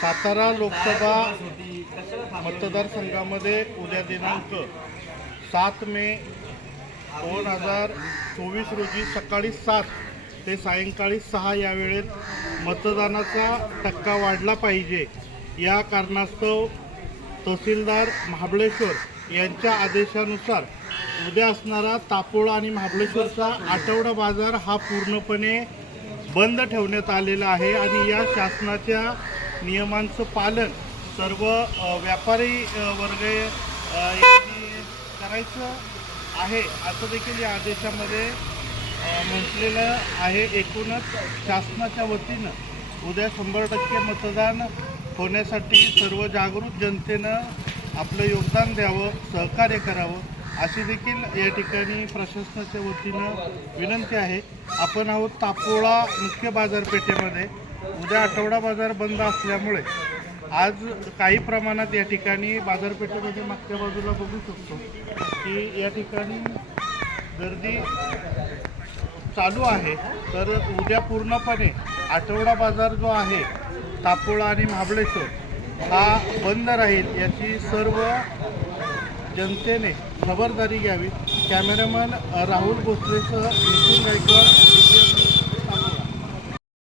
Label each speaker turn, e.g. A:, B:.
A: सातारा लोकसभा मतदारसंघामध्ये उद्या दिनांक सात मे दोन हजार चोवीस रोजी सकाळी सात ते सायंकाळी सहा या वेळेत मतदानाचा टक्का वाढला पाहिजे. या कारणास्तव तहसीलदार महाबळेश्वर यांच्या आदेशानुसार उद्या असणारा तापोळा आणि महाबळेश्वरचा आठवडा बाजार हा पूर्णपणे बंद ठेवण्यात आलेला आहे आणि या शासनाच्या नियमांचं पालन सर्व व्यापारी वर्ग करायचं आहे असं देखील या आदेशामध्ये म्हटलेलं आहे. एकूणच शासनाच्या वतीनं उद्या शंभर टक्के मतदान होण्यासाठी सर्व जागृत जनतेनं आपलं योगदान द्यावं सहकार्य करावं अशी देखील या ठिकाणी प्रशासनाच्या वतीनं विनंती आहे. आपण आहोत तापोळा मुख्य बाजारपेठेमध्ये. उद्या आठवडा बाजार बंद असल्यामुळे आज काही प्रमाणात या ठिकाणी बाजारपेठेमध्ये मागच्या बाजूला बघू शकतो की या ठिकाणी गर्दी चालू आहे. तर उद्या पूर्णपणे आठवडा बाजार जो आहे तापोळा आणि महाबळेश्वर हा बंद राहील याची सर्व जनतेने खबरदारी घ्यावी. कॅमेरामॅन राहुल भोसलेसह नितीन गायकवाड